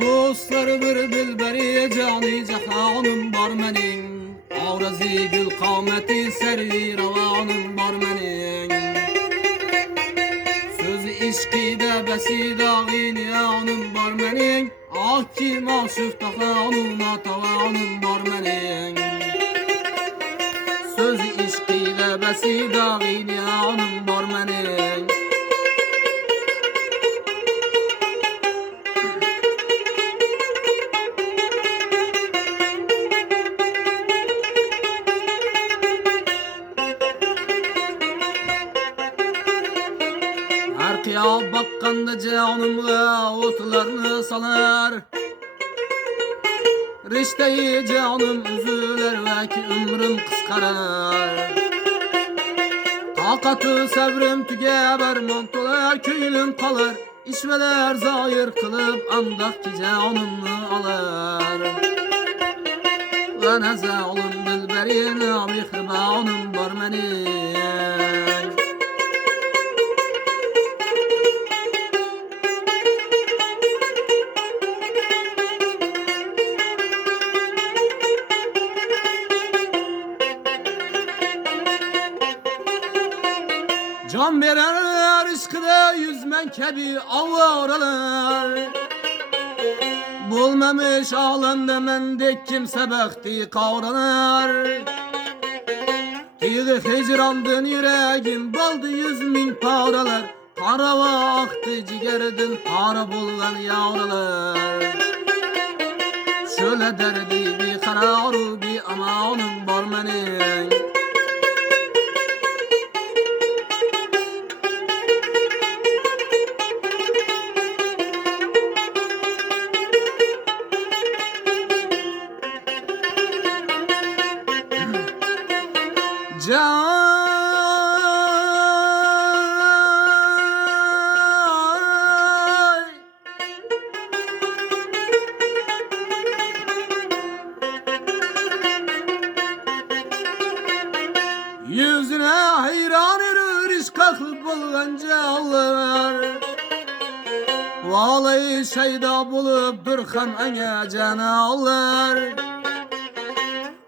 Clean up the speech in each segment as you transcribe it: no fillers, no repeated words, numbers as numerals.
Dostları bir dilberi cani cahanım var menin, Avrazi gül kâmeti servi ravanım var menin. Sözü işkide besidâgî niyanım var menin, Ah ki maşuf tahanuna tavanım var menin. Sözü işkide besidâgî niyanım var menin. Arkaya bakkanda canımla otlarını salar, Rişteyi canım üzüler ve ki ömrüm kıskarar. Takatı sevrim tügeber mantolar köylüm kalır, İşveler zahir kılıp andak ki canımı alır. Ve ne zalim dilberin mihribanım var menin. Can verer ışkıda yüzmen kebi avaralar, Bulmamış ağlanda mendek kimse bekti kavralar. Tiydi hicrandın yüreğim baldı 100.000 paralar, Karava aktı cigerdin para bulgan yavralar. Şöyle derdi bir kararı bir amanım var menin. Yüzüne hayran erir işkaklı bulganca alır, Vallahi şeyda bulup durkan enge cana alır.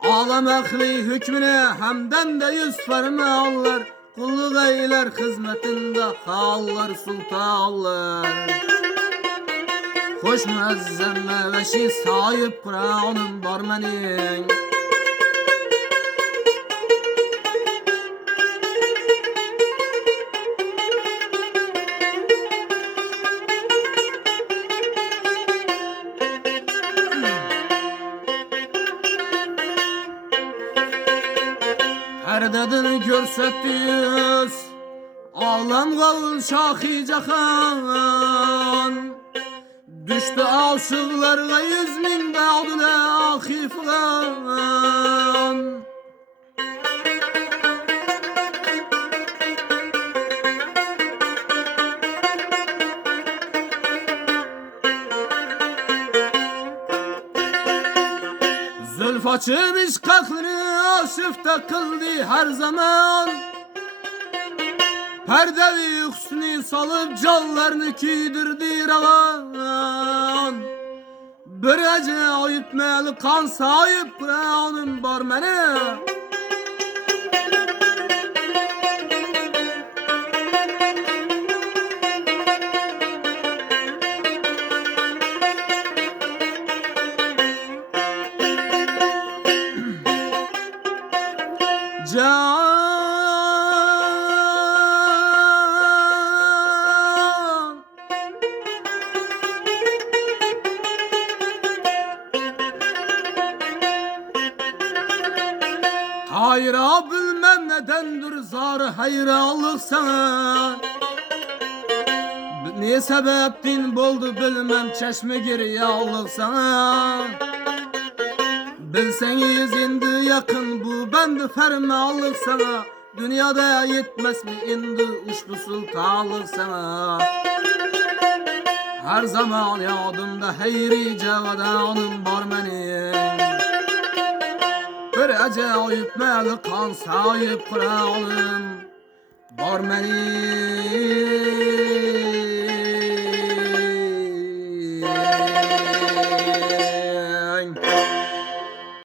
Alam ehli hükmüne hemden de yüz ferme alır, Kulluk eyler hizmetinde hallar sultanlar. Hoş müezzemme ve şi sahip Kur'an'ın var menin. Perdedini görsettiyiz Ağlam kavul şahi cahan, Düştü aşıklarla 100.000 dağdüle ahifgan. Zülf açıp işkakını aşıfta kıldı her zaman, Perdevi hüsnü salıp callarını kiydirdi ravan. Bir acayip meli kan sahip Kur'an'ım var mene. Hayra bilmem nedendir zar hayralık sana, Ne sebeptin boldu bilmem çeşme giryalık sana. Bilseniz indi yakın bu bendi fermalık sana, Dünyada yetmez mi indi uçlu sultanlık sana? Her zaman yadımda heyri cevadanım var benim. Bir acayip melik kan sahip kralım var benim.